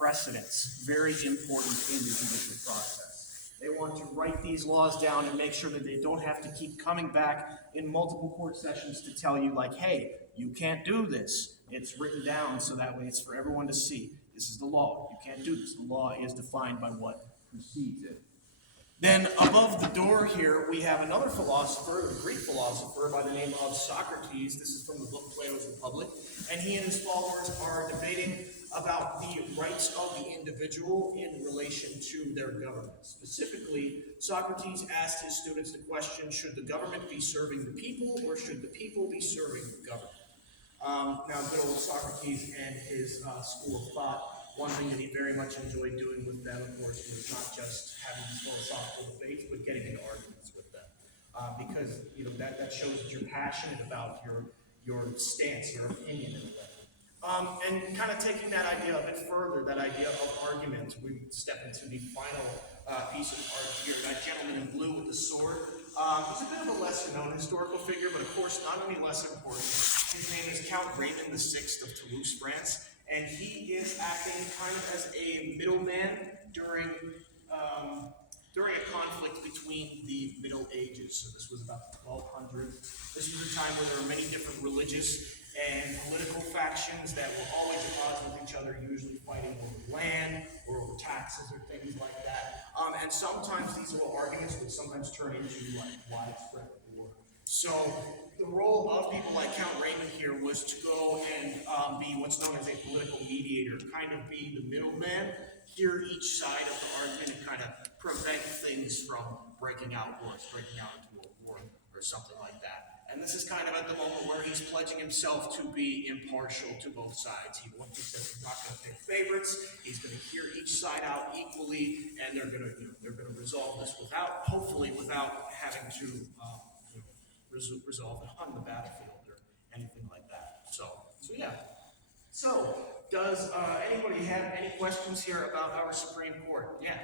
precedents, very important in the judicial process. They want to write these laws down and make sure that they don't have to keep coming back in multiple court sessions to tell you, like, hey, you can't do this. It's written down so that way it's for everyone to see. This is the law. You can't do this. The law is defined by what precedes it. Then above the door here, we have another philosopher, a Greek philosopher by the name of Socrates. This is from the book Plato's Republic. And he and his followers are debating about the rights of the individual in relation to their government. Specifically, Socrates asked his students the question, should the government be serving the people or should the people be serving the government? Now, good old Socrates and his school of thought, one thing that he very much enjoyed doing with them, of course, was not just having these philosophical debates, but getting into arguments with them. Because that shows that you're passionate about your stance, your opinion in a way. And kind of taking that idea a bit further, that idea of argument, we step into the final piece of art here. That gentleman in blue with the sword. He's a bit of a lesser known historical figure, but of course not any less important. His name is Count Raymond VI of Toulouse, France, and he is acting kind of as a middleman during a conflict between the Middle Ages. So this was about the 1200s. This was a time where there were many different religious and political factions that were always at odds with each other, usually fighting over land or over taxes or things like that. And sometimes these little arguments would sometimes turn into like widespread war. So the role of people like Count Raymond here was to go and be what's known as a political mediator, kind of be the middleman, hear each side of the argument and kind of prevent things from breaking out into a war or something like that. And this is kind of at the moment where he's pledging himself to be impartial to both sides. He says he's not going to pick favorites. He's going to hear each side out equally, and they're going to resolve this hopefully without having to resolve it on the battlefield or anything like that. So yeah. So does anybody have any questions here about our Supreme Court? Yeah.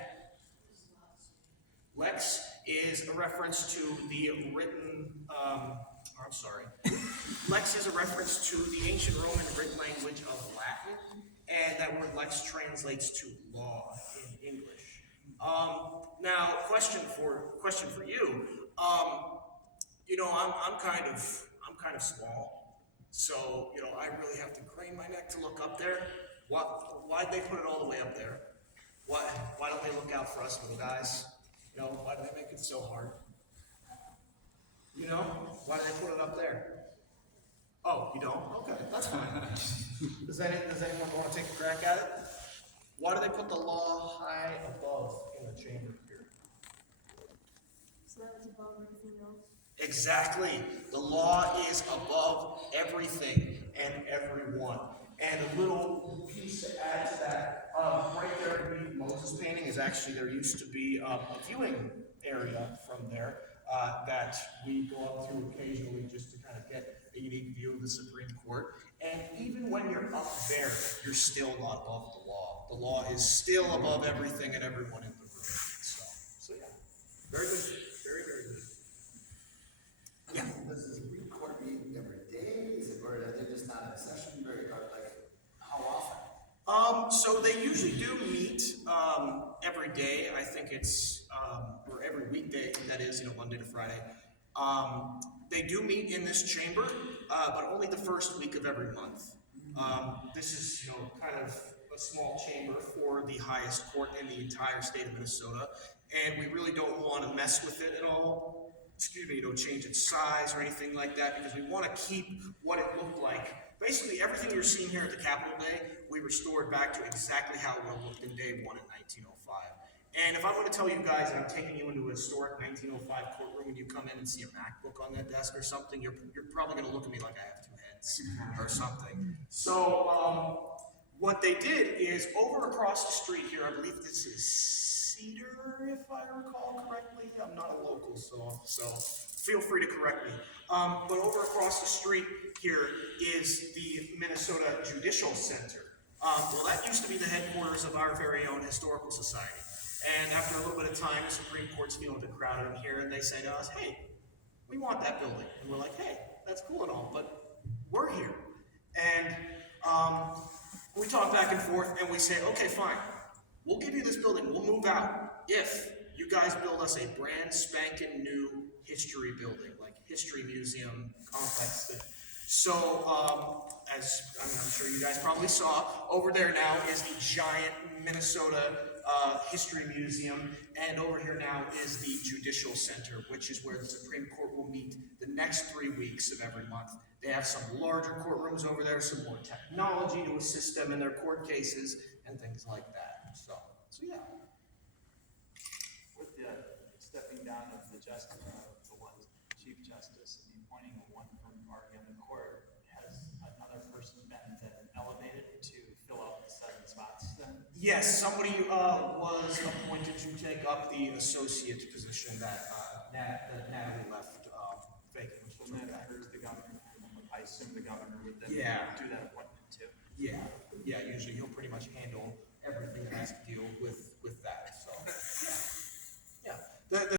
Lex is a reference to the written. Lex is a reference to the ancient Roman written language of Latin, and that word lex translates to law in English. Now, question for you. I'm kind of small, so I really have to crane my neck to look up there. Why'd they put it all the way up there? Why don't they look out for us little guys? Why do they make it so hard? Why do they put it up there? Oh, you don't? Okay, that's fine. Does anyone want to take a crack at it? Why do they put the law high above in the chamber here? So that it's above everything else? Exactly. The law is above everything and everyone. And a little piece to add to that, right there beneath Moses' painting is actually, there used to be a viewing area from there that we go up to occasionally just to kind of get a unique view of the Supreme Court. And even when you're up there, you're still not above the law. The law is still above everything and everyone in the room. So yeah, very good. Very, very good. Yeah. Does the Supreme Court meet every day? Or are they just not in a session? How often? So they usually do meet every day. I think it's or every weekday. That is, Monday to Friday. They do meet in this chamber, but only the first week of every month. This is, kind of a small chamber for the highest court in the entire state of Minnesota, and we really don't want to mess with it at all. Change its size or anything like that, because we want to keep what it looked like. Basically, everything you're seeing here at the Capitol Day, we restored back to exactly how it would have looked in Day 1 in 1905. And if I'm going to tell you guys that I'm taking you into a historic 1905 courtroom and you come in and see a MacBook on that desk or something, you're probably going to look at me like I have two heads or something. So what they did is over across the street here, I believe this is Cedar, if I recall correctly. I'm not a local, so feel free to correct me. But over across the street here is the Minnesota Judicial Center. Well, that used to be the headquarters of our very own Historical Society. And after a little bit of time, the Supreme Court's feeling a bit crowded in here, and they say to us, hey, we want that building. And we're like, hey, that's cool and all, but we're here. And We talk back and forth and we say, okay, fine, we'll give you this building, we'll move out if you guys build us a brand spanking new history building, like history museum complex thing. So, I'm sure you guys probably saw, over there now is the giant Minnesota History Museum, and over here now is the Judicial Center, which is where the Supreme Court will meet the next 3 weeks of every month. They have some larger courtrooms over there, some more technology to assist them in their court cases, and things like that. So yeah. With the stepping down of the justice, the one chief justice, and the appointing of one from already on the court, has another person been then elevated to fill out the 7 spots then? Yes, somebody was appointed to take up the associate position that Natalie left vacant. Well, then that hurts the governor. I assume the governor would then Yeah. do that appointment too. Yeah, usually he'll pretty much handle everything that has to deal with that, so. Yeah. The